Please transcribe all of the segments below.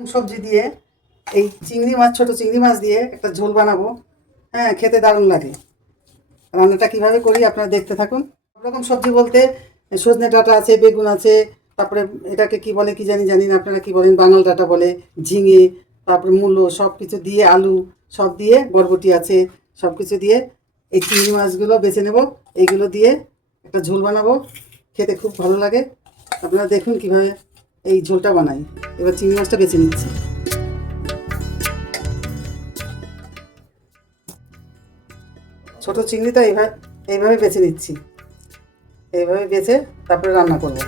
সবজি দিয়ে এই চিংড়ি মাছ, ছোট চিংড়ি মাছ দিয়ে একটা ঝোল বানাবো। হ্যাঁ, খেতে দারুণ লাগে। রান্নাটা কিভাবে করি আপনারা দেখতে থাকুন। সব রকম সবজি বলতে সজনে ডাঁটা আছে, বেগুন আছে, তারপরে এটাকে কি বলে কি জানি না, আপনারা কি বলেন, বাঙাল ডাঁটা বলে, ঝিঙে, তারপরে মূলো, সব কিছু দিয়ে, আলু সব দিয়ে, বরবটি আছে, সব কিছু দিয়ে এই চিংড়ি মাছগুলো বেছে নেব। এইগুলো দিয়ে একটা ঝোল বানাবো, খেতে খুব ভালো লাগে। আপনারা দেখুন কিভাবে এই ঝোলটা বানাই। এবার চিংড়ি মাছটা বেছে নিচ্ছি। ছোট চিংড়িটা এইভাবে বেছে নিচ্ছি। এইভাবে বেছে তারপরে রান্না করব।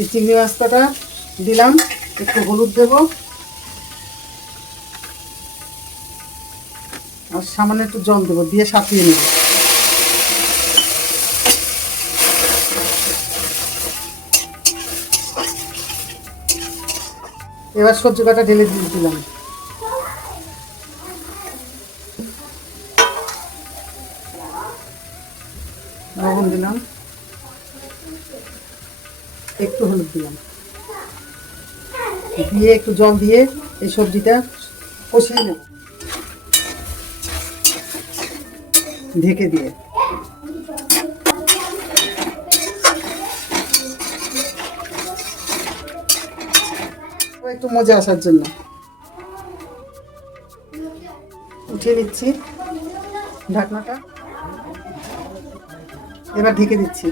এই চিংড়ি মাছটা দিলাম, একটু হলুদ দেব আর সামান্য একটু জল দেবো, দিয়ে সাঁতরিয়ে নেব। এবার সবজি কাটা ঢেলে দিয়ে দিলাম। লবণ দিলাম, একটু হলুদ দিলাম, দিয়ে একটু জল দিয়ে এই সবজিটা কষিয়ে নেব ঢেকে দিয়ে। একটু মজা আসার জন্য উঠিয়ে নিচ্ছি ঢাকনাটা, এবার ঢেকে দিচ্ছি।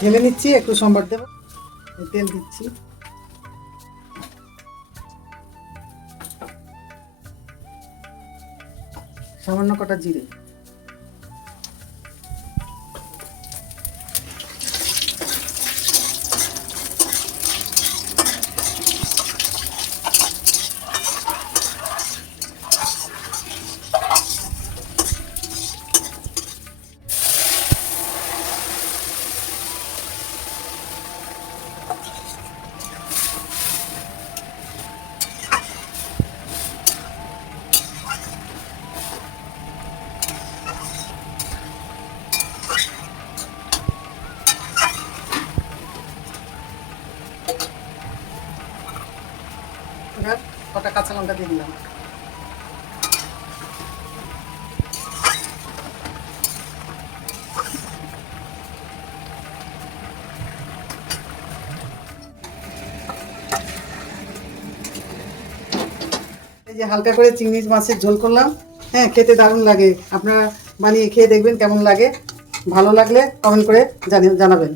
ঢেলে নিচ্ছি, একটু সম্বার দেব, তেল দিচ্ছি, সামান্য কটা জিরে, এবার কটা কাঁচা লঙ্কা দিয়ে দিলাম। এই যে হালকা করে চিংড়ি মাছের ঝোল করলাম। হ্যাঁ, খেতে দারুণ লাগে। আপনারা বানিয়ে খেয়ে দেখবেন কেমন লাগে। ভালো লাগলে কমেন্ট করে জানাবেন।